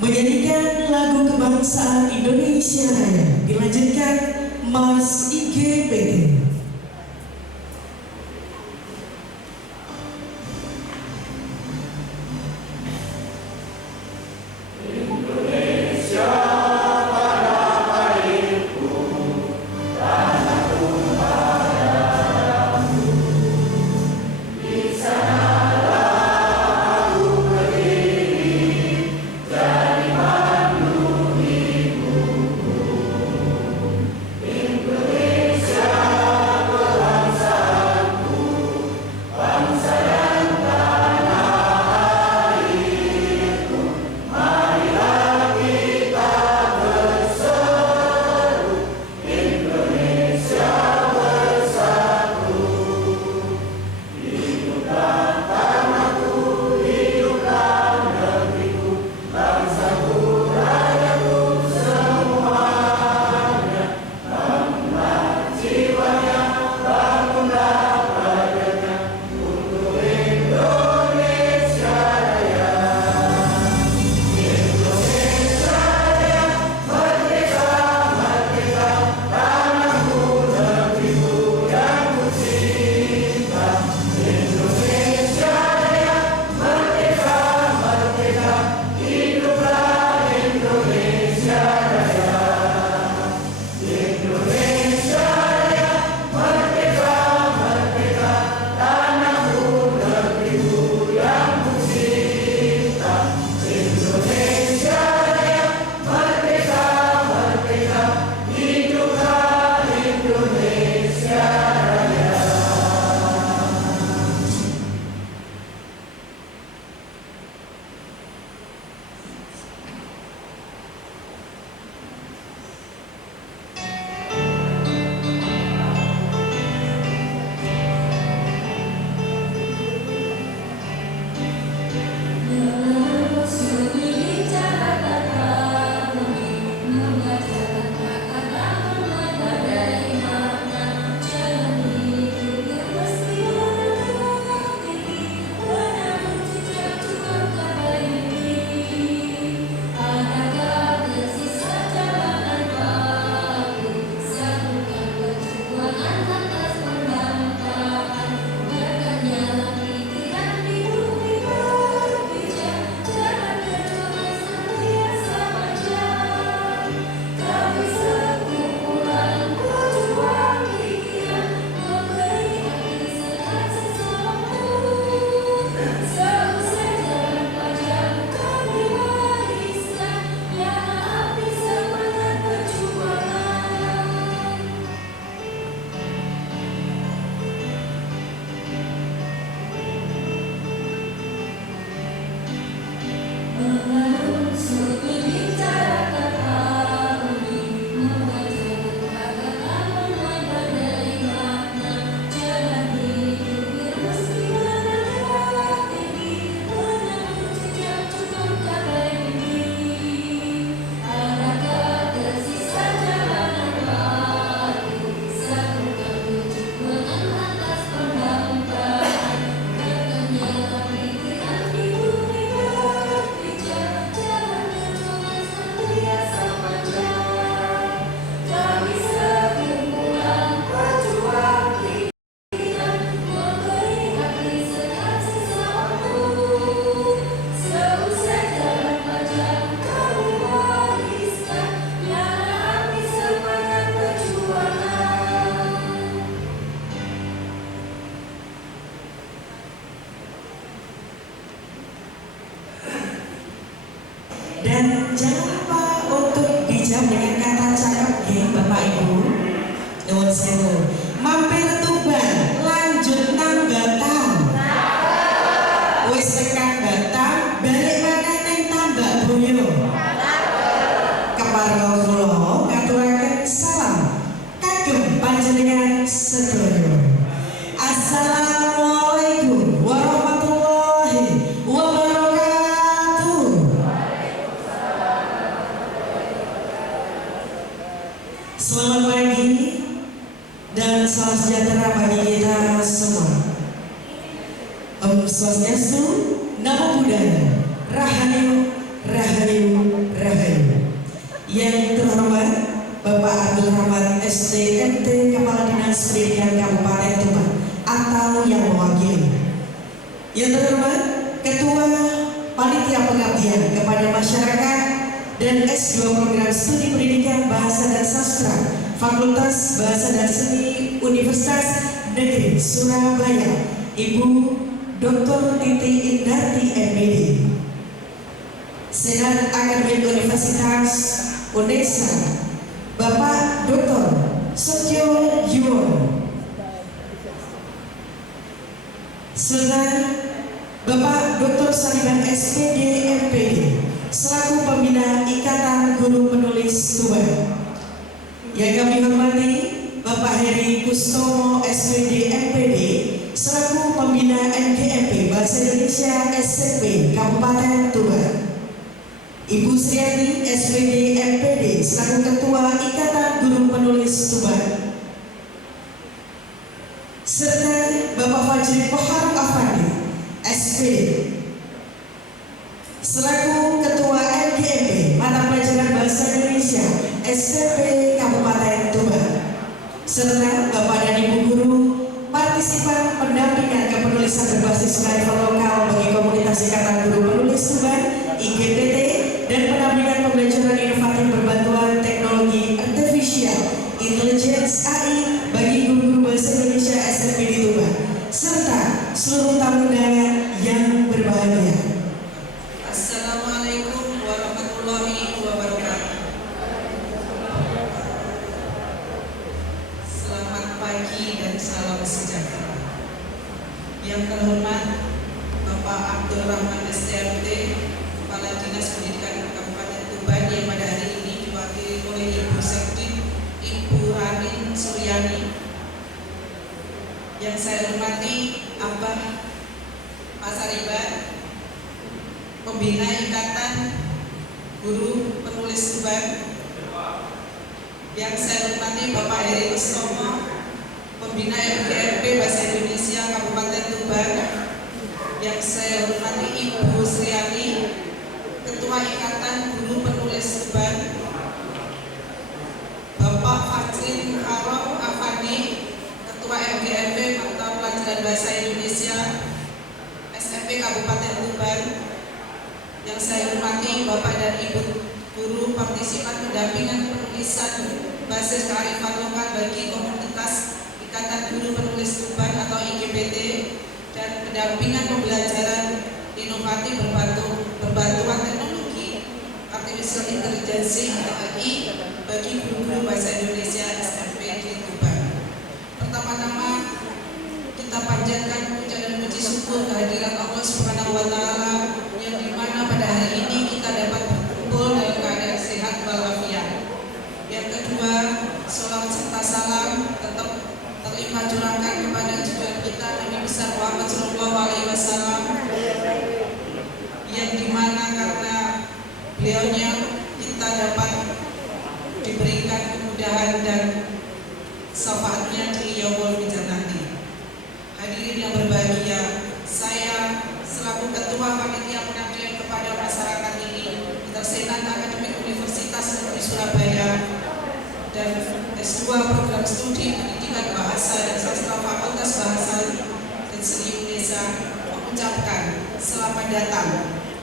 menyanyikan lagu kebangsaan Indonesia Raya, dilanjutkan Mas IGBT. Dan jangan lupa untuk dijawab dengan kata cakap ya Bapak Ibu. Nuwun sewu. Mampir Tuban, lanjut nang Batam. Wis tekan Batam, balik maneh ning Tambak Boyo. Kepareng kula ngaturaken salam kagem panjenengan sedaya. Assalamualaikum warahmatullahi wabarakatuh. Selamat pagi dan salam sejahtera bagi kita semua. Om Swastiastu, Namo Buddhaya, Rahayu, Rahayu Rahayu. Yang terhormat Bapak Abdul Rahman STMT Kepala Dinas Pendidikan Kabupaten Tuban atau yang mewakili. Yang terhormat Ketua Panitia Pengabdian kepada Masyarakat dan S2 Program Studi Pendidikan Bahasa dan Sastra Fakultas Bahasa dan Seni Universitas Negeri Surabaya, Ibu Dr. Titi Indarti MPD. Senat Akademik Universitas UNESA, Bapak Dr. Setio Yuwono, serta Bapak Dr. Saliban SPD MPD selaku pembina Ikatan Guru Penulis Tuban. Yang kami hormati Bapak Heri Kustomo SPD MPD selaku pembina NGMP Bahasa Indonesia SMP Kabupaten Tuban. Ibu Sriati SPD MPD selaku Ketua Ikatan Guru Penulis Tuban, serta Bapak Fajri Poharuk Afandi SPD selaku Ketua NGMP Mata Pelajaran Bahasa Indonesia SMP Kabupaten Tuban, serta Bapak dan Ibu Guru partisipan pendampingan kepenulisan berbasis kearifan lokal bagi komunitas Ikatan Guru Penulis Tuban IGPT dan pendampingan pembelajaran inovatif berbantuan teknologi artificial intelligence AI bagi guru-guru bahasa Indonesia SMP di Tuban, serta seluruh tamu undangan yang berbahagia. Assalamualaikum warahmatullahi wabarakatuh. Selamat pagi dan salam sejahtera. Yang terhormat Bapak Abdul Rahman STMT, Kepala Dinas Pendidikan Kabupaten Tuban, yang pada hari ini diwakili oleh Ibu Sekdi Ibu Ramin Suryani. Yang saya hormati Abah Pak Sariban, Pembina Ikatan Guru Penulis Tuban. Yang saya hormati Bapak Heri Kustomo, Pembina MGMP Bahasa Indonesia Kabupaten Tuban. Yang saya hormati Ibu Sriani, Ketua Ikatan Guru Penulis Tuban. Bapak Fajri Poharuk Afandi, Ketua MGMP Mata Pelajaran Bahasa Indonesia SMP Kabupaten Tuban. Yang saya hormati Bapak dan Ibu Guru partisipan pendampingan penulisan basis kearifan lokal bagi komunitas Ikatan Guru Penulis Tuban atau IGPT dan pendampingan pembelajaran inovatif berbantuan teknologi artificial intelligence AI bagi guru-guru bahasa Indonesia SMP di Tuban. Pertama-tama kita panjatkan puja dan puji syukur kehadirat Allah Subhanahu wa taala yang dimana pada hari ini kita dapat berkumpul dalam keadaan sehat walafiat. Yang kedua, sholawat serta salam tetap terlimpah curahkan kepada junjungan kita Nabi besar Muhammad Shallallahu Alaihi Wasallam, yang dimana karena beliaunya kita dapat diberikan kemudahan dan syafaatnya di yaumul qiyamah nanti. Hadirin yang berbahagia, saya selaku Ketua Panitia Pengabdian kepada Masyarakat ini Senat Akademik Universitas Negeri Surabaya dan S2 Program Studi Pendidikan Bahasa dan Sastra Fakultas Bahasa dan Seni Indonesia mengucapkan selamat datang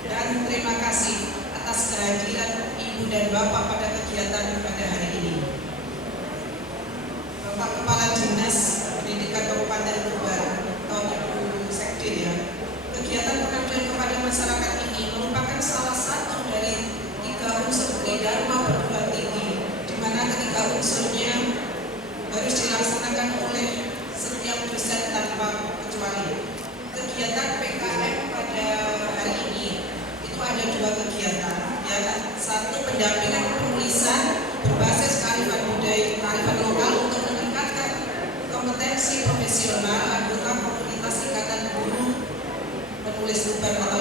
dan terima kasih atas kehadiran Ibu dan Bapak pada kegiatan pada hari ini. Bapak Kepala Dinas Pendidikan Kabupaten Tuban atau Ibu Sekdi, ya, kegiatan pengabdian kepada masyarakat ini merupakan salah satu dari 3 unsur Tridharma perguruan tinggi, di mana ketiga unsurnya harus dilaksanakan oleh setiap dosen tanpa kecuali. Kegiatan PKM pada hari ini itu ada 2 kegiatan, ya kan? 1, pendampingan penulisan berbasis kearifan budaya, kearifan lokal untuk meningkatkan kompetensi profesional anggota komunitas Ikatan Guru Penulis Tuban atau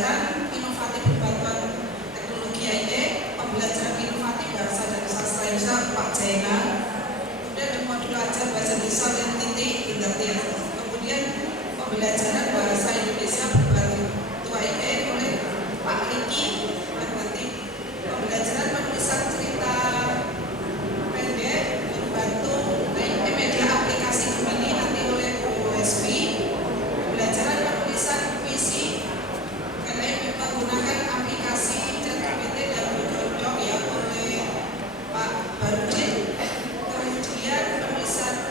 pembelajaran inovatif berbahan teknologi IT, pembelajaran inovatif bahasa dan sastra Indonesia Pak Jaina, kemudian ada modul ajar bahasa Indonesia dan titik Indartian, kemudian pembelajaran bahasa Indonesia berbahan tua IT oleh Pak Riki, berarti pembelajaran penulisan cerita pendek berbantu media aplikasi Gemini nanti oleh OSP, pembelajaran penulisan puisi karena menggunakan aplikasi ChatGPT dan Doc ya oleh Pak Barudin, kemudian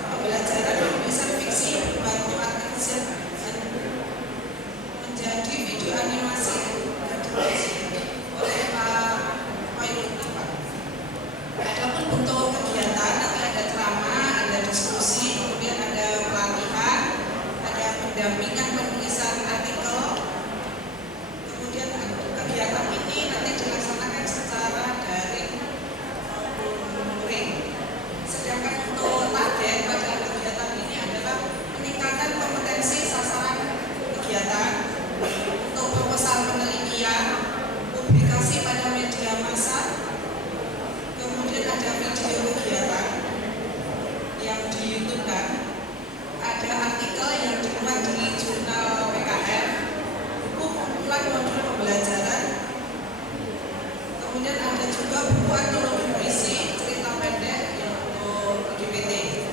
pembelajaran penulisan fiksi berbantu artificial menjadi video animasi oleh Pak Pailun. Adapun bentuk kegiatan nanti ada ceramah, ada diskusi, kemudian ada pelatihan, ada pendampingan penulisan artikel. Kemudian kegiatan ini nanti dilaksanakan secara daring maupun luring. Sedangkan untuk target pada kegiatan ini adalah peningkatan kompetensi sasaran kegiatan untuk proposal penelitian, publikasi pada media massa. Kemudian ada video kegiatan yang di YouTube kan, ada artikel yang dimuat di jurnal PKN, buku kumpulan modul pembelajaran, kemudian ada juga buku antologi puisi, cerita pendek yang untuk GPT,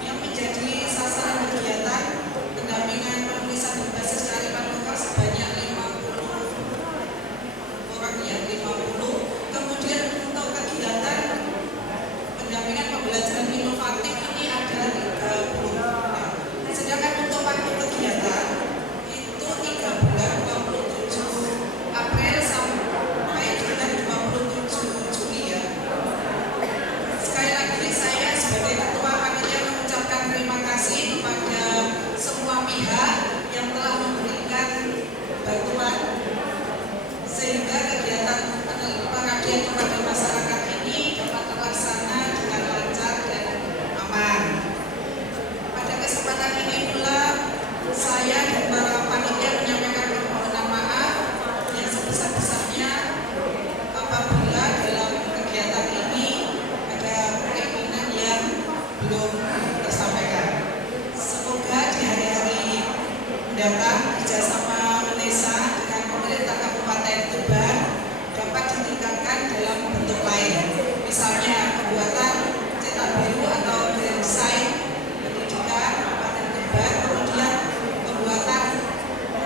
yang menjadi sasaran kegiatan pendampingan penulisan berbasis kearifan lokal sebanyak 50 orang ya, 50. Kemudian untuk kegiatan pendampingan pembelajaran inovatif ini ada 30. Sedangkan untuk waktu kegiatan itu 3 bulan 27 April sampai dengan 27 Juli ya. Sekali lagi saya sebagai ketua panitia mengucapkan terima kasih kepada semua pihak yang telah memberikan bantuan sehingga kegiatan pengabdian kepada masyarakat ini dapat terlaksana dengan lancar dan aman. Pada kesempatan ini pula saya dan para panitia menyampaikan permohonan maaf yang sebesar-besarnya apabila dalam kegiatan ini ada keinginan yang belum tersampaikan. Semoga di hari-hari mendatang kerjasama UNESA dengan pemerintah Kabupaten Tuban dapat ditingkatkan dalam bentuk lain, misalnya pembuatan cetak biru atau grand design pendidikan Kabupaten Tuban, kemudian pembuatan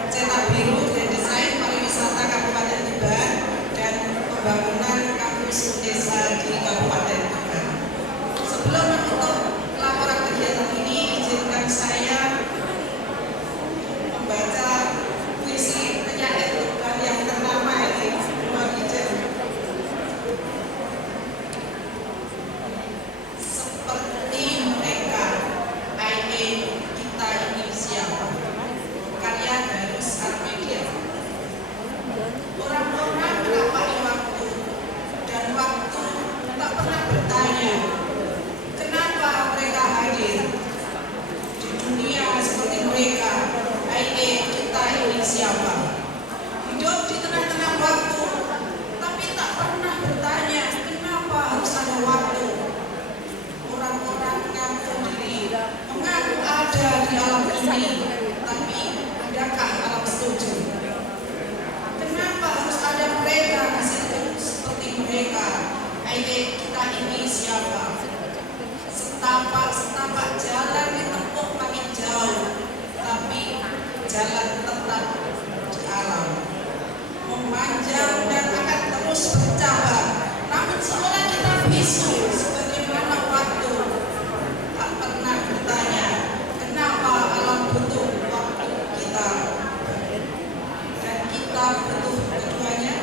cetak biru grand design pariwisata Kabupaten Tuban, dan pembangunan kampus UNESA di Kabupaten Tuban. Sebelum menutup laporan kegiatan ini, izinkan saya membaca puisi penyair Tuban yang ternama ini, seperti mereka, IT kita ini siapa? Karya Darus Armedia. Orang-orang menapaki waktu, dan waktu tak pernah bertanya kenapa mereka hadir di dunia seperti mereka. IT kita ini siapa? Hidup di tengah-tengah waktu, tapi tak pernah bertanya kenapa harus ada waktu. Orang-orang mengaku diri, mengaku ada di alam ini, tapi adakah alam setuju? Kenapa harus ada mereka di situ seperti mereka? IT kita ini siapa? Setapak-setapak jalan ditempuh makin jauh, tapi jalan tetap di alam, memanjang dan akan terus bercabang. Namun seolah kita bisu sebagaimana waktu, tak pernah bertanya kenapa alam butuh waktu kita dan kita butuh keduanya.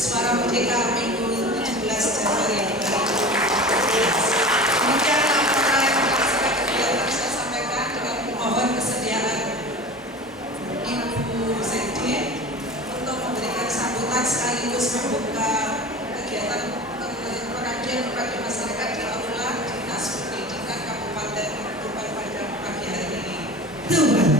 Suara Merdeka Minggu 17 Januari 2020. Demikian laporan pelaksanaan kegiatan saya sampaikan dengan mohon kesediaan Ibu Sekdi untuk memberikan sambutan sekaligus membuka kegiatan pengabdian kepada masyarakat di Aula Dinas Pendidikan Kabupaten Tuban pada pagi hari ini. Tuban.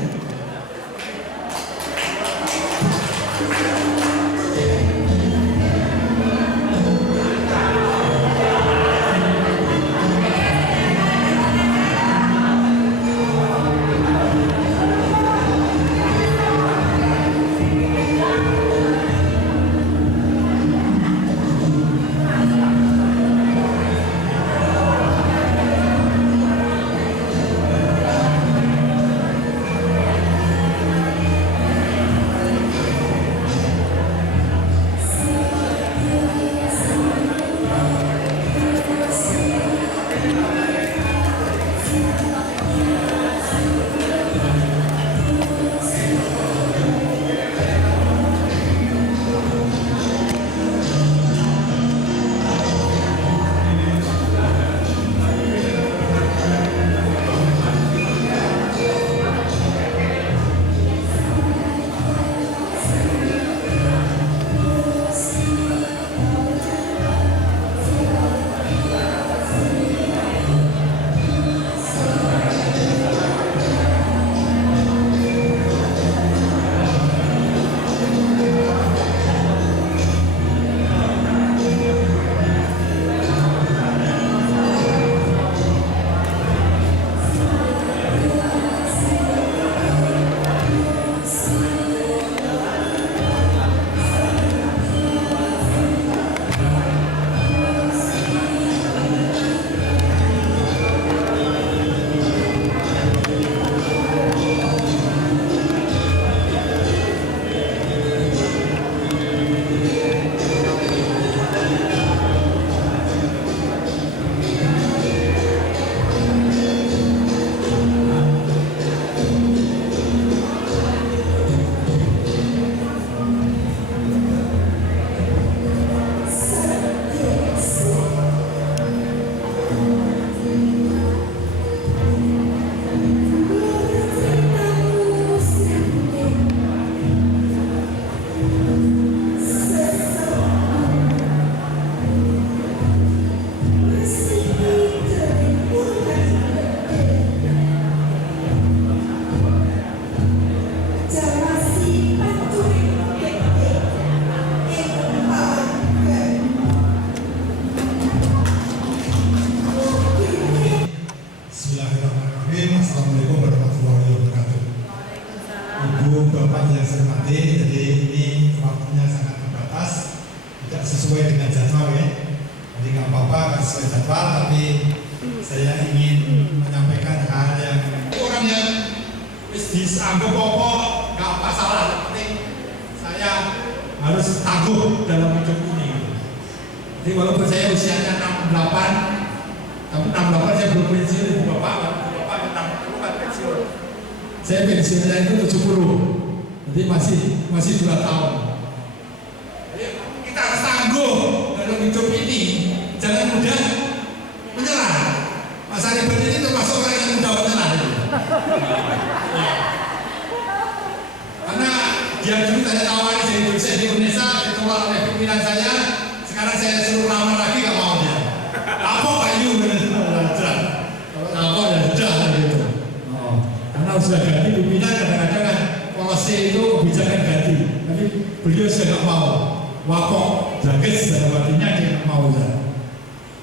sesuai dengan jadwal ya. Jadi nggak apa-apa kan sesuai jadwal, tapi saya ingin menyampaikan hal yang orang yang dianggap pokok nggak masalah. Yang penting saya harus tangguh dalam hidup ini. Jadi walaupun saya usianya 68, tapi 68 saya belum pensiun, ibu bapak 60 kan pensiun. Saya pensiunnya itu 70, jadi masih 2 tahun. Jadi kita harus tangguh dalam hidup ini, jangan mudah menyerah. Mas Arifin ini termasuk orang yang mudah menyerah. Karena dia dulu tanya tawari jadi dosen di Indonesia, ditolak oleh pimpinan saya. Sekarang saya suruh lamar lagi gak mau dia. Apa kayu apa ya sudah gitu. Karena sudah ganti pimpinan, kadang-kadang kan polisi itu kebijakan ganti, tapi beliau sudah nggak mau. Wapok jages dalam artinya dia nggak mau ya.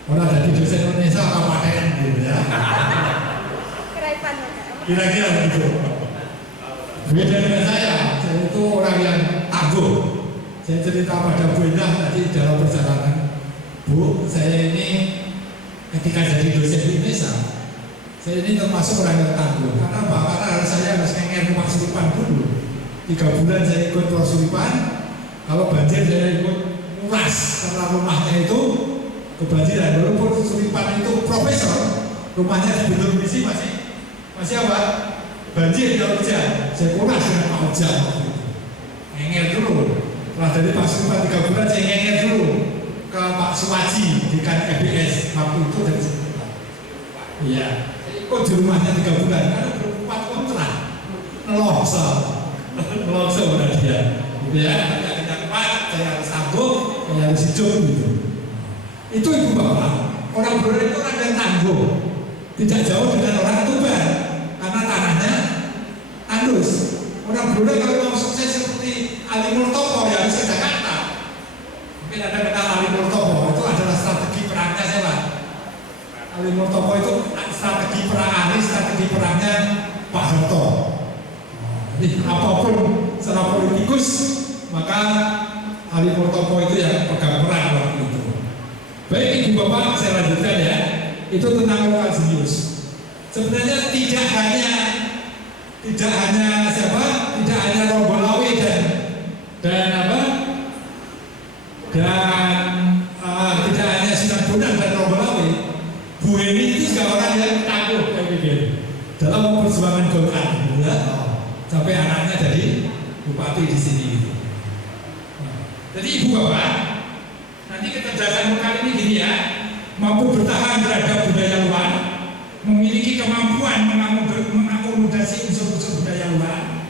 Orang jadi dosen Indonesia apa pakaian gitu ya. Kira-kira begitu. Beda dengan saya itu orang yang tangguh. Saya cerita pada Bu Indah tadi dalam perjalanan, Bu, saya ini ketika jadi dosen di Indonesia, saya ini termasuk orang yang tangguh. Karena apa? Karena saya harus ngenger rumah Suripan dulu. 3 bulan saya ikut Rumah Suripan. Kalau banjir saya ikut nguras karena rumahnya itu kebanjiran. Walaupun Suripan itu profesor, rumahnya di Bendul Misi masih apa? Banjir kalau hujan. Saya kuras dengan Pak Ojak. Ngenger dulu. Setelah dari Pak Suripan 3 bulan saya ngenger dulu ke Pak Suwaji di kan FBS waktu itu dari Suripan. Iya. Kok di rumahnya 3 bulan karena belum 4 kontrak nelokso udah dia gitu ya. Tidak kuat, saya harus tangguh, saya harus hidup gitu. Itu ibu bapak, orang Blora itu orang yang tangguh, tidak jauh dengan orang Tuban karena tanahnya tandus. Orang Blora kalau mau sukses seperti Ali Multoko ya harus ke Jakarta. Mungkin ada kenal Ali Multoko, itu adalah strategi perangnya saya. Ali Multoko itu strategi perang Ali, strategi perangnya Pak Harto. Jadi apapun secara politikus, maka Ali Multoko itu yang pegang perang waktu itu. Baik ibu bapak, saya lanjutkan ya. Itu tentang lokal jenius. Sebenarnya tidak hanya siapa, tidak hanya Rombolawe dan apa, dan tidak hanya Sinar Bonang dan Rombolawe. Bu Heni itu juga orang yang tangguh kayak gitu dalam perjuangan Golkar, ya. Sampai anaknya jadi bupati di sini. Jadi ibu bapak, nanti kecerdasan lokal ini gini ya, mampu bertahan terhadap budaya luar, memiliki kemampuan mengakomodasi unsur-unsur budaya luar,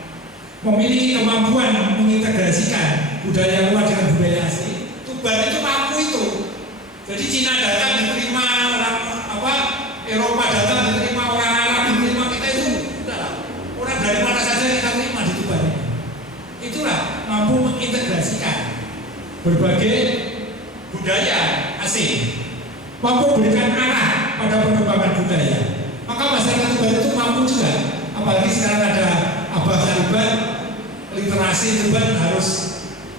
memiliki kemampuan mengintegrasikan budaya luar dengan budaya asli. Tuban itu mampu itu. Jadi Cina datang diterima orang apa, Eropa datang diterima, orang Arab diterima, kita itu orang dari mana saja kita terima di Tuban. Itulah mampu mengintegrasikan berbagai budaya asing, mampu berikan arah pada pengembangan budaya. Maka masyarakat Tuban itu mampu juga. Apalagi sekarang ada Abah Sariban, literasi Tuban harus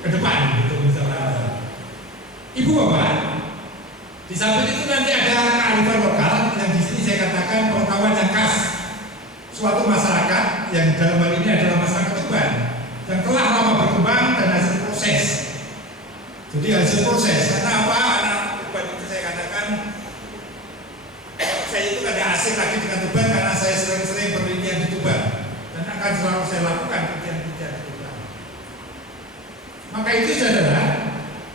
ke depan gitu misalnya. Ibu bapak, di samping itu nanti ada kearifan lokal yang di sini saya katakan pengetahuan yang khas suatu masyarakat yang dalam hal ini adalah masyarakat Tuban yang telah lama berkembang dan hasil proses. Jadi hasil proses karena apa? Anak Tuban itu saya katakan saya itu tidak asing lagi dengan Tuban karena saya sering-sering penelitian di Tuban dan akan selalu saya lakukan penelitian di Tuban. Maka itu saudara,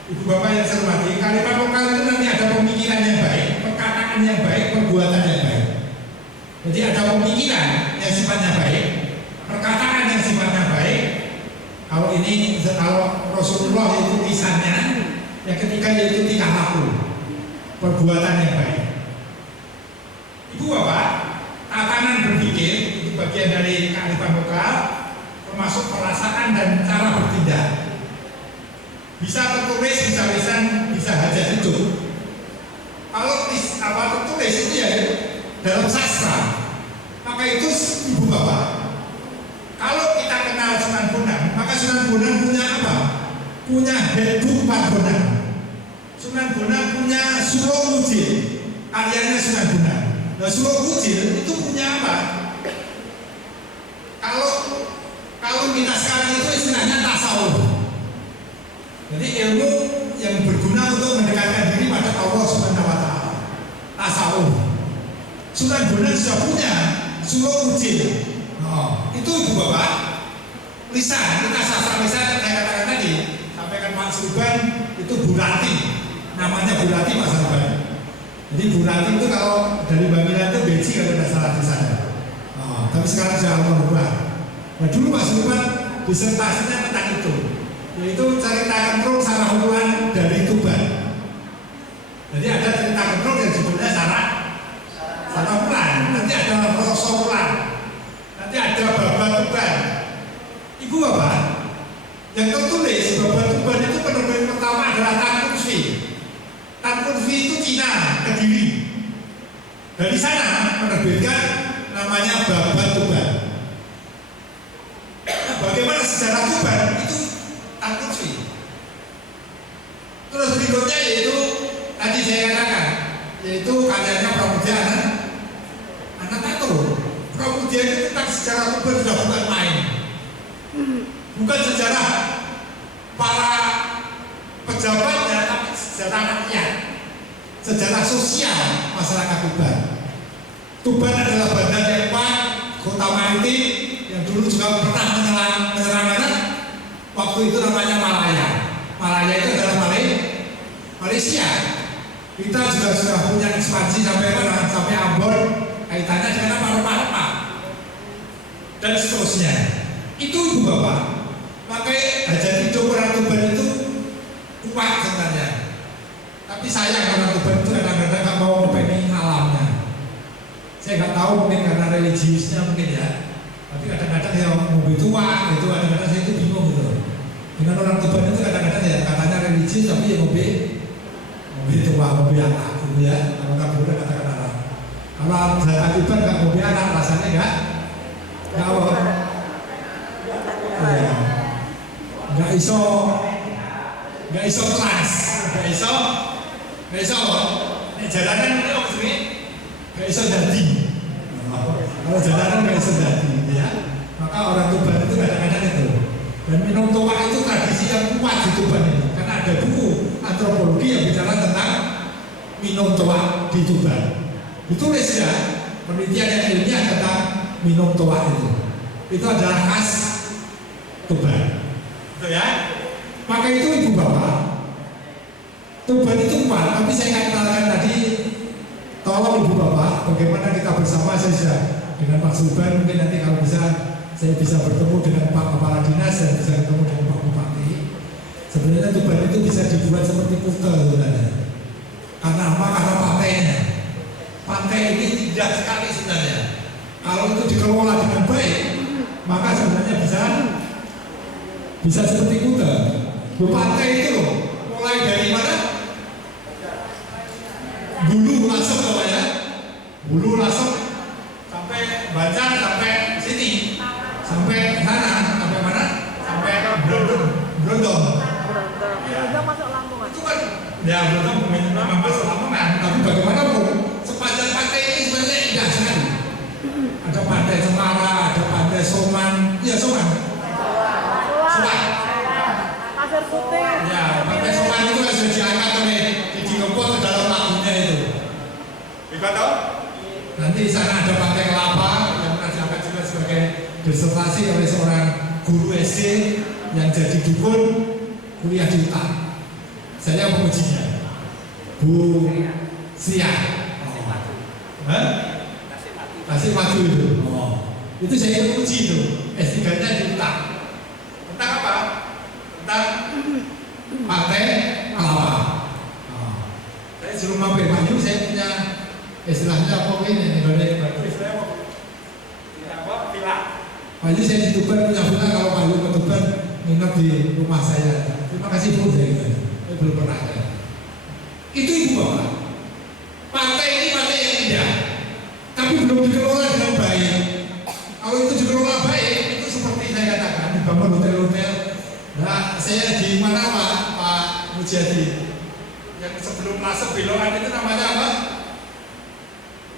ibu bapak yang saya hormati, kearifan lokal itu nanti ada pemikiran yang baik, perkataan yang baik, perbuatan yang baik. Jadi ada pemikiran yang sifatnya baik, perkataan yang sifatnya baik. Kalau Rasulullah itu lisannya, yang ketiga yaitu tingkah laku, perbuatan yang baik. Ibu bapak, tatanan berpikir itu bagian dari kearifan lokal, termasuk perasaan dan cara bertindak. Bisa tertulis, bisa lisan, bisa hajat hidup. Kalau tertulis itu ya dalam sastra, maka itu ibu bapak. Kalau kita kenal Sunan Bonang, maka Sunan Bonang punya apa? Punya handbook 4 Bonang. Sunan Bonang punya Suro Mujil, karyanya Sunan Bonang. Nah, Suro Mujil itu punya apa? Kalau kita sekarang itu istilahnya tasawuf. Jadi ilmu yang berguna untuk mendekatkan diri pada Allah Subhanahu wa Ta'ala. Tasawuf. Sunan Bonang sudah punya Suro Mujil. Itu Ibu Bapak lisan, kita sastra lisan saya katakan tadi, sampaikan Pak Surban itu Burati, namanya Burati Pak Surban. Jadi Burati itu kalau dari Bangila itu Beci kalau tidak salah di sana. Tapi sekarang sudah berubah. Nah dulu Pak Surban disertasinya tentang itu, yaitu cerita kentrung sarah huluan dari Tuban. Jadi ada cerita kentrung yang judulnya sarah huluan, nanti ada rasa huluan, nanti ada babat Tuban. Ibu Bapak, yang tertulis babat Tuban itu penerbit pertama adalah Tan Kurfi. Tan Kurfi itu Cina, Kediri. Dari sana menerbitkan namanya babat Tuban. Nah, bagaimana sejarah Tuban itu Tan Kurfi. Terus berikutnya yaitu tadi saya katakan, yaitu karyanya Pramudia anak Tato. Pramudia itu tentang sejarah Tuban sudah bukan main. Bukan sejarah para pejabatnya, tapi sejarah rakyat, sejarah sosial masyarakat Tuban. Tuban adalah bandar yang kuat, kota maritim yang dulu juga pernah menyerang waktu itu namanya Malaya. Malaya itu adalah Malaysia. Kita juga sudah punya ekspansi sampai mana? Sampai Ambon, kaitannya dengan rempah-rempah dan seterusnya. Itu Ibu Bapak, makanya Hajat orang Tuban itu kuat sebenarnya. Tapi sayang orang Tuban itu kadang-kadang nggak mau mempengaruhi alamnya. Saya nggak tahu, mungkin karena religiusnya mungkin ya. Tapi kadang-kadang ya mobil tua gitu, kadang-kadang saya itu bingung gitu. Dengan orang Tuban itu kadang-kadang ya katanya religius tapi ya mobil tua, mobil anak gitu ya. Kalau nggak boleh katakan anak. Kalau Hajat Tuban nggak mobil anak rasanya nggak apa. Nggak iso kelas, nggak iso loh. Jalanan ini apa sih? Nggak iso jadi. Kalau jalanan nggak iso jadi, ya. Maka orang Tuban itu kadang-kadang itu. Dan minum toa itu tradisi yang kuat di Tuban ini, karena ada buku antropologi yang bicara tentang minum toa di Tuban. Ditulis ya, penelitian yang ilmiah tentang minum toa itu. Itu adalah khas Tuban, betul ya? Maka itu Ibu Bapak, Tuban itu kuat. Tapi saya katakan tadi, tolong Ibu Bapak, bagaimana kita bersama saja dengan Pak Surban. Mungkin nanti kalau bisa saya bisa bertemu dengan Pak Kepala Dinas dan bisa bertemu dengan Pak Bupati. Sebenarnya Tuban itu bisa dibuat seperti Kuta sebenarnya. Karena apa? Karena pantainya. Pantai ini indah sekali sebenarnya. Kalau itu dikelola dengan baik, maka sebenarnya bisa seperti Kuta. Pantai itu loh, mulai dari mana? Bulu Lasem apa ya? Bulu Lasem sampai Banjar, sampai sini, sampai sana, sampai mana? Sampai Brondong. Brondong masuk Lamongan. Itu kan, ya Brondong memang masuk Lamongan. Tapi bagaimanapun sepanjang pantai ini sebenarnya indah sekali. Ada pantai Cemara, ada pantai Soman, iya Soman. Pasir Putih. Ya, pantai Soman itu sudah diangkat oleh Didi Kempot ke dalam lagunya itu. Bisa tahu? Nanti di sana ada pantai Kelapa yang pernah diangkat juga sebagai disertasi oleh seorang guru SD yang jadi dukun kuliah di UTAN. Saya pengujinya, Bu Siah. Kasih maju itu. Itu saya uji itu. S3-nya di UTAN. Tentang apa? Tentang pantai Kelapa. Saya suruh mampir maju, saya punya istilahnya apa ini? Indonesia itu istilahnya apa? Villa. Maju saya di Tuban punya villa, kalau maju ke Tuban nginep di rumah saya. Terima kasih Bu, saya belum pernah ada. Itu Ibu Bapak. Pantai ini pantai yang indah, tapi belum dikelola dengan baik. Kalau itu dikelola baik, itu seperti saya katakan dibangun hotel-hotel. Nah, saya di mana Pak Mujadi? yang sebelum Lasem belokan itu namanya apa?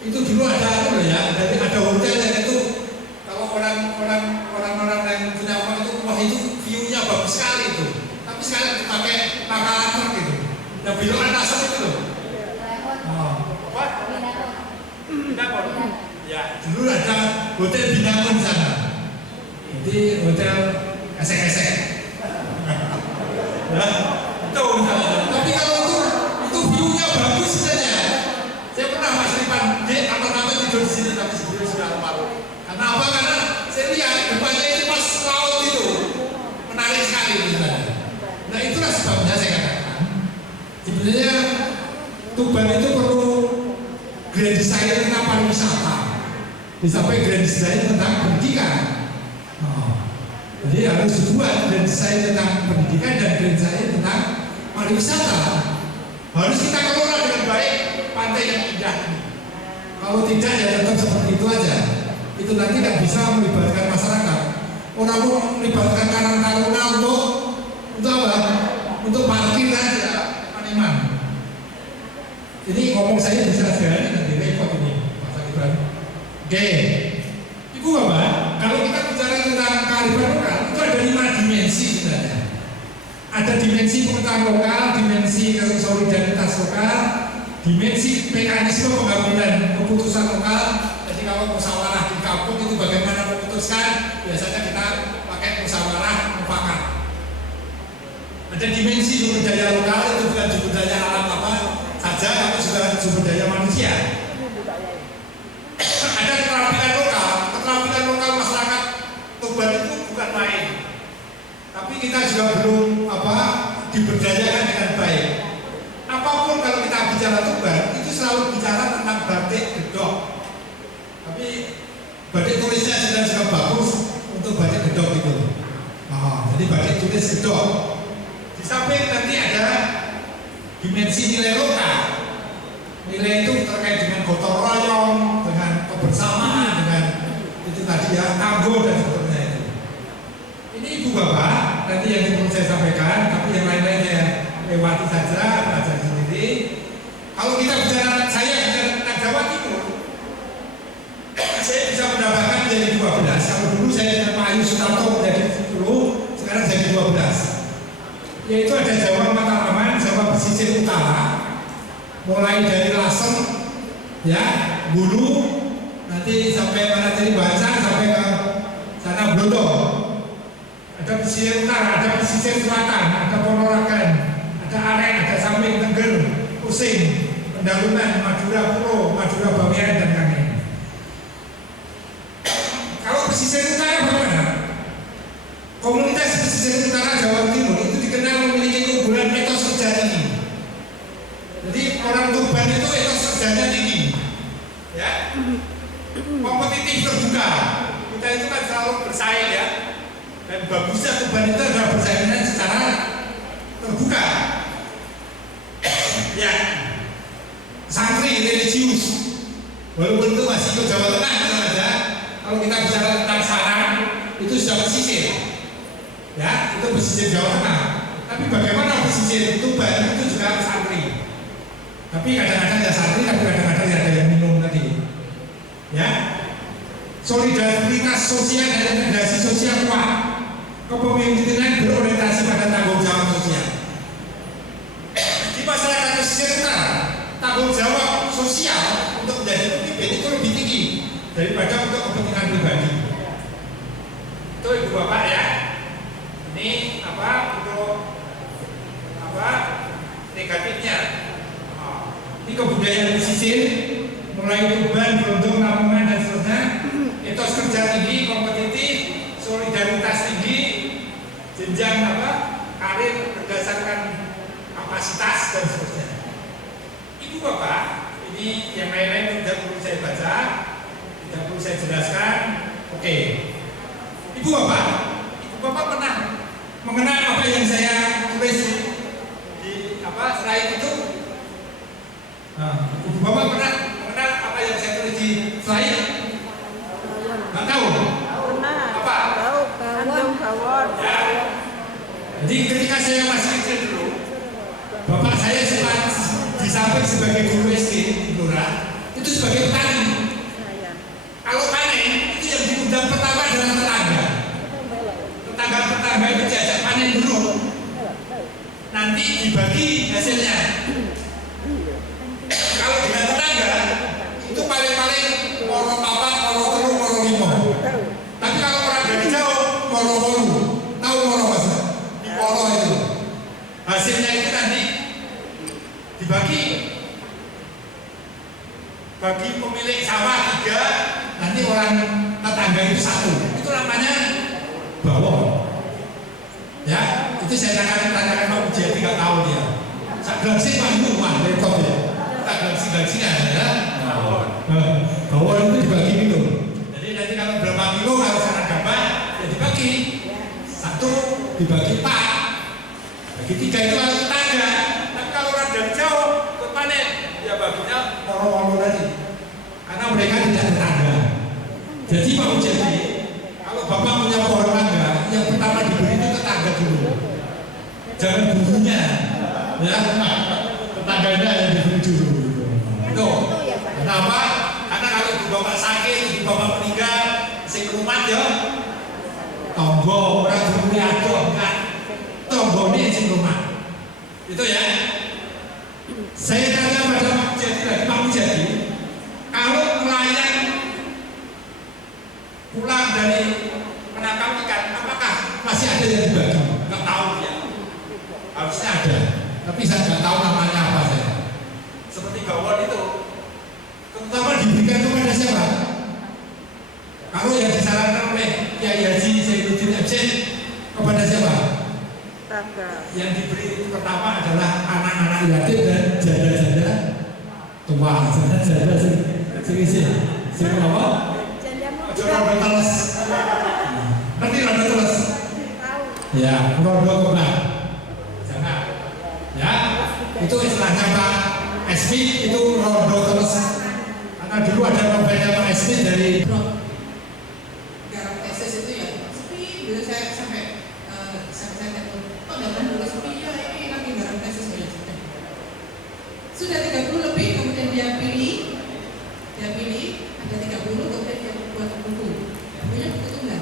Itu dulu ada apa ya? Jadi ada hotel yang itu kalau orang-orang yang punya uang itu wah itu view-nya bagus sekali itu. Tapi sekarang dipakai pangkalan truk gitu. Yang belokan Lasem itu loh. Oh, apa? Binangun. Ya, dulu ada hotel Binangun sana. Jadi hotel esek-esek. Ya, itu. Tapi kalau itu view-nya bagus saja. Saya pernah Mas Ripan, dia apa-apa tidur di sini tapi sebelumnya sudah almarhum. Karena apa? Karena saya lihat depannya itu pas laut itu menarik sekali misalnya. Nah itulah sebabnya saya katakan sebenarnya Tuban itu perlu grand design tentang pariwisata, sampai grand design tentang pendidikan. Jadi harus dibuat grand design tentang pendidikan dan grand design tentang pariwisata. Harus kita kelola dengan baik pantai yang indah. Kalau tidak ya tetap seperti itu aja. Itu nanti nggak bisa melibatkan masyarakat. Orang mau melibatkan Karang Taruna untuk apa? Untuk parkir aja, Maniman. Ini ngomong saya bisa sekali nanti repot ini, Pak Ibrahim. Oke, Ibu Bapak, kalau kita bicara tentang kearifan lokal itu ada 5 dimensi sebenarnya. Ada dimensi pengetahuan lokal, dimensi solidaritas lokal, dimensi mekanisme pengambilan keputusan lokal. Jadi kalau musyawarah di kampung itu bagaimana memutuskan, biasanya kita pakai musyawarah mufakat. Ada dimensi sumber daya lokal, itu bukan sumber daya alam apa saja, tapi juga sumber daya manusia. Ada keterampilan lokal masyarakat Tuban itu bukan main. Tapi kita juga belum diberdayakan dengan baik. Apapun kalau kita bicara Tuban itu selalu bicara tentang batik gedok. Tapi batik tulisnya sudah bagus untuk batik gedok itu. Jadi batik tulis gedok. Di samping nanti ada dimensi nilai lokal. Nilai itu terkait dengan gotong royong, dengan kebersamaan, dengan itu tadi ya tangguh dan seterusnya itu. Ini Ibu Bapak nanti yang perlu saya sampaikan, tapi yang lain-lain saya lewati saja, belajar sendiri. Kalau kita bicara, saya bicara tentang Jawa Timur, saya bisa mendapatkan menjadi 12. Kalau dulu saya dengan Pak Ayu Sutarto menjadi 10, sekarang jadi 12. Yaitu ada Jawa Mataraman, Jawa Pesisir Utara, mulai dari Lasem, ya, Bulu, nanti sampai mana tadi Bacan sampai ke sana Blodo. Ada pesisir utara, ada pesisir selatan, ada Ponorogan, ada Aren, ada Samping Tengger, Using, Pendalungan, Madura Puro, Madura Bawean dan Kangen. Kalau pesisir utara bagaimana? Komunitas pesisir utara Jawa Timur itu dikenal memiliki keunggulan etos kerja tinggi. Jadi orang Tuban itu etos kerjanya tinggi, ya, kompetitif terbuka. Kita itu kan selalu bersaing ya. Dan bagusnya Tuban itu adalah persaingan secara terbuka. Ya, santri religius, walaupun itu masih ke Jawa Tengah saja. Kalau kita bicara tentang sarang, itu sudah pesisir, ya, itu pesisir Jawa Tengah. Tapi bagaimana pesisir Tuban itu juga santri. Tapi kadang-kadang ya santri, tapi kadang-kadang ya ada yang minum tadi. Ya, solidaritas sosial dan integrasi sosial kuat. Kepemimpinan berorientasi pada tanggung jawab sosial. Di masyarakat pesisir utara, tanggung jawab sosial untuk menjadi pemimpin itu lebih tinggi daripada untuk kepentingan pribadi. Itu Ibu Bapak ya. Ini untuk negatifnya. Ini kebudayaan pesisir, mulai Tuban, Brondong, Lamongan dan seterusnya. Etos kerja tinggi, kompetitif, solidaritas tinggi, jenjang karir berdasarkan kapasitas dan seterusnya. Ibu Bapak, ini yang lain-lain tidak perlu saya baca, tidak perlu saya jelaskan. Oke. Ibu Bapak pernah mengenal apa yang saya tulis di slide itu? Ibu Bapak pernah mengenal apa yang saya tulis di slide? Nggak tahu? Pernah. Apa? Tahu, kawon. Ya. Jadi ketika saya masih kecil dulu, bapak saya sempat samping sebagai guru SD di Blora, itu sebagai petani. Kalau panen itu yang diundang pertama adalah tetangga. Tetangga itu diajak panen dulu. Nanti dibagi hasilnya. Kalau dengan tetangga itu paling-paling moro papat, moro telu, moro limo. Tapi kalau orang dari jauh moro wolu. Tahu moro Mas? Di moro itu. Hasilnya itu nanti dibagi bagi pemilik sawah 3, nanti orang tetangga itu 1. Itu namanya bawor. Ya, itu saya tanyakan Pak Bujati, nggak tahu dia. Saya bilang sih Pak itu mah repot ya. Kita gengsi-gengsian ya. Bawor itu dibagi gitu. Jadi nanti kalau berapa kilo harus ada gambar, ya dibagi. 1 dibagi 4. Bagi 3 itu harus tetangga. Tapi kalau orang dari jauh ke panen, ya baginya moro-moro tadi. Karena mereka tidak tetangga. Jadi Pak Bujati, kalau Bapak punya pohon mangga, yang pertama diberi itu tetangga dulu. Jangan burunya, ya. Tetangganya yang diberi dulu. Itu. Kenapa? Karena kalau ibu bapak sakit, ibu bapak meninggal, sing rumat ya. Tonggo orang dulu adoh enggak. Tonggo ini sing rumat. Itu ya. Saya tanya pada Pak Bujati lagi, Pak Bujati, kalau nelayan pulang dari menangkap ikan, apakah masih ada yang dibagi? Nggak tahu ya. Harusnya ada, tapi saya nggak tahu namanya apa saya. Seperti bawon itu, terutama diberikan kepada siapa? Kalau yang disarankan oleh Kiai Haji Zainuddin MC kepada siapa? Tangga. Yang diberi itu pertama adalah anak-anak yatim dan janda-janda tua. Janda-janda sing apa? Rodo teles. Ngerti rodo teles? Ya, rodo kebak. Jangan. Ya, itu istilahnya Pak Esmi itu rodo teles. Karena dulu ada novelnya Pak Esmi dari Garap tesis itu ya sepi. Dulu saya sampai telepon, kok dalam dulu sepi ya, ini lagi garap tesis ya. Sudah 30 lebih, kemudian dia pilih ada 30, kemudian dia buat buku. Bukunya buku tunggal,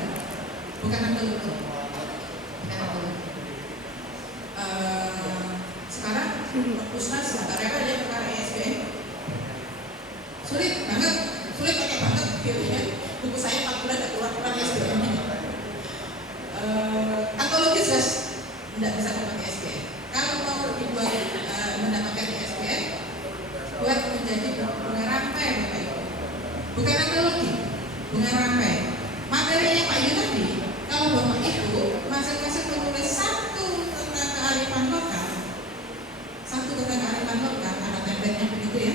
bukan akal buku. Sekarang Pusnas nggak rela dia perkara ISBN. Sulit pakai banget filenya. Buku saya 4 bulan keluar ISBN. Antologi jelas tidak bisa memakai ISBN. Kalau mau dibuat mendapatkan ISBN, buat menjadi bunga rampai, Bapak Ibu. Bukan antologi, bunga rampai. Materinya Pak Yu tadi, kalau Bapak Ibu masing-masing menulis satu tentang kearifan lokal, ada template-nya begitu ya.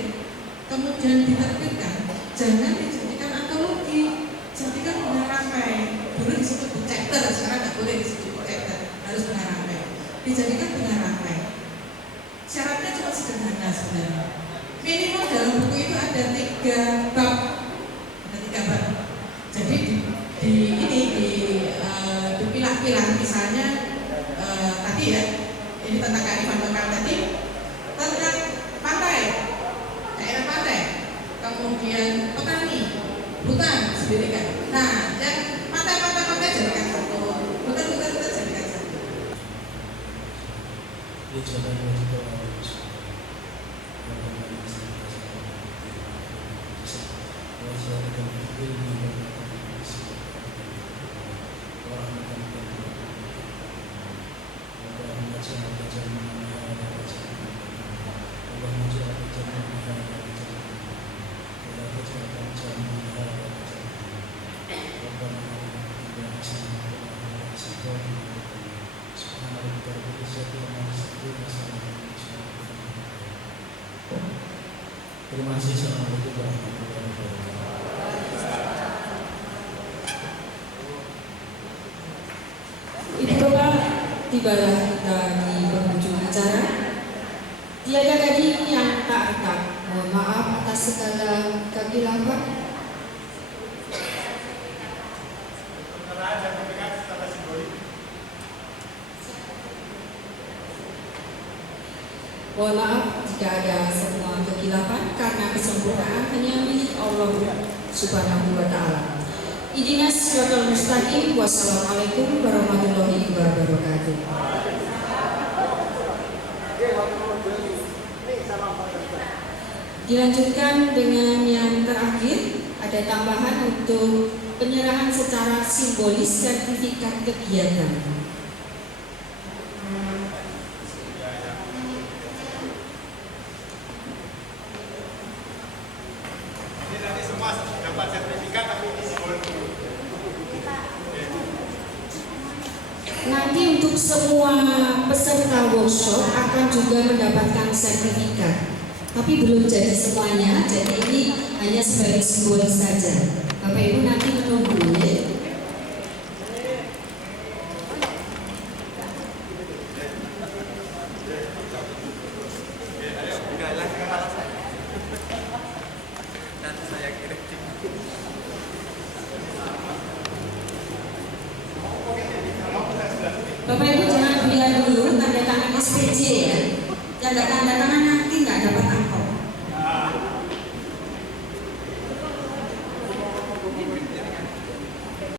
Kemudian diterbitkan, jangan dijadikan antologi, jadikan bunga rampai. Dulu disebut book chapter, sekarang nggak boleh disebut book chapter, harus bunga rampai. Dijadikan bunga rampai. Syaratnya cuma sederhana sebenarnya. Minimal dalam buku itu ada 3 bab. Jadi dipilah-pilah, misalnya tadi ya, ini tentang kearifan lokal tadi, tentang pantai, daerah pantai, kemudian petani, hutan sendiri kan. Nah, dan pantai jadikan satu, hutan jadikan satu. Terima kasih. Assalamualaikum warahmatullahi wabarakatuh. Ibu Bapak, tibalah kita di penghujung acara. Tiada lagi yang tak rekam. Mohon maaf atas segala kehilangan. Mohon maaf jika ada semua kekhilafan karena kesempurnaan hanya milik Allah Subhanahu wa taala. Ihdinas siratal mustaqim. Wassalamualaikum warahmatullahi wabarakatuh. Dilanjutkan dengan yang terakhir, ada tambahan untuk penyerahan secara simbolis sertifikat kegiatan. Nanti untuk semua peserta workshop akan juga mendapatkan sertifikat, tapi belum jadi semuanya, jadi ini hanya sebagai simbolis saja. Bapak Ibu nanti menunggu ya. Bapak Ibu jangan bilang dulu tanda tangan SPJ ya. Tanda tangan